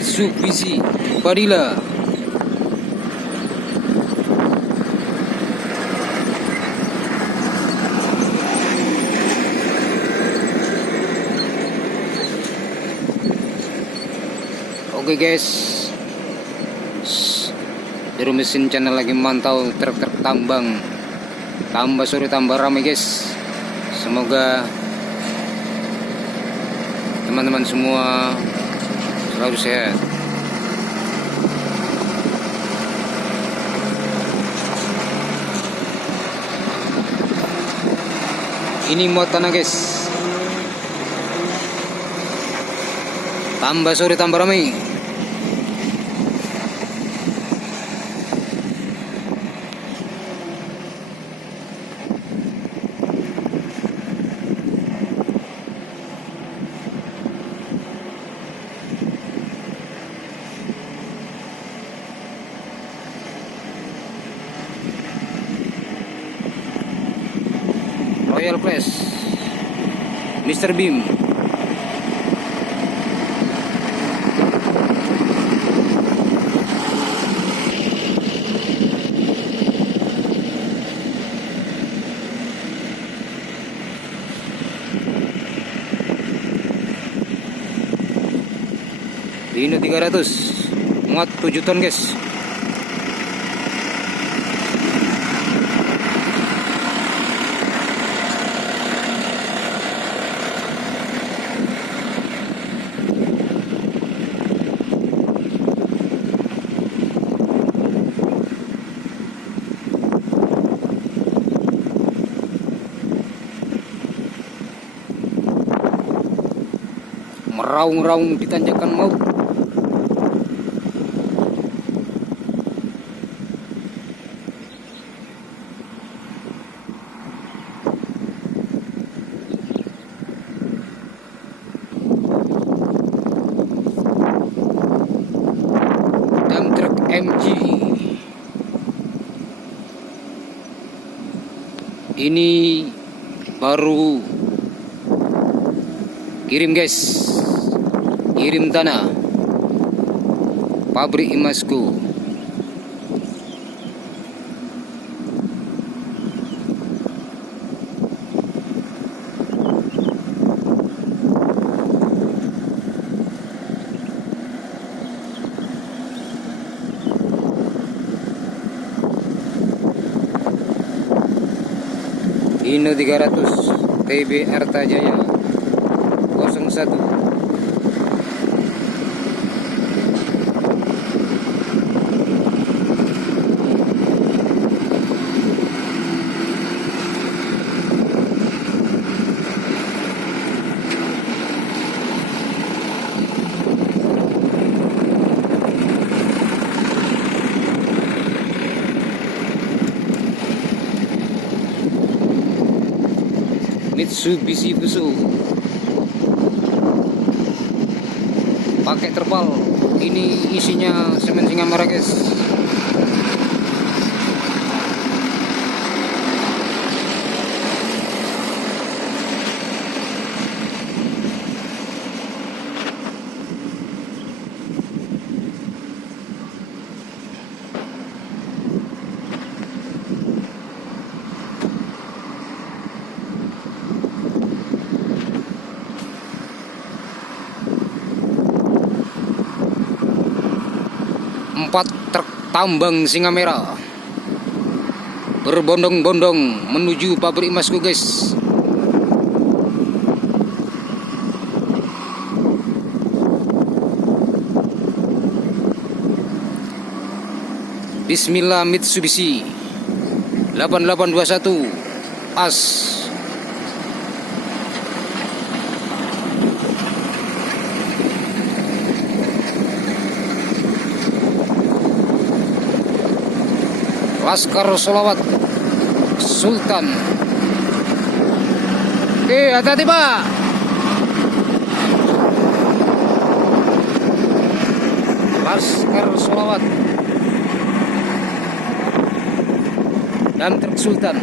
Mitsubishi Padilla. Oke guys, Juru Mesin Channel lagi mantau truk-truk tambang. Tambah sore tambah ramai guys. Semoga teman-teman semua selalu sehat. Ini muat tanah guys. Tambah sore tambah ramai. Royal Press, Mr. Beam. Dino 300 muat 7 ton guys. Meraung-raung di tanjakan mau. Dump truck MG. Ini baru kirim guys. Kirim tanah pabrik emasku. Dino 300 TB Arta Jaya 01. Mitsubishi Fuso pakai terpal. Ini isinya semen Singamara guys. Empat truk tambang Singamera berbondong-bondong menuju pabrik emasku guys. Bismillah. Mitsubishi 8821 AS. Laskar Solawat Sultan. Hati-hati pak. Laskar Solawat dan Truk Sultan.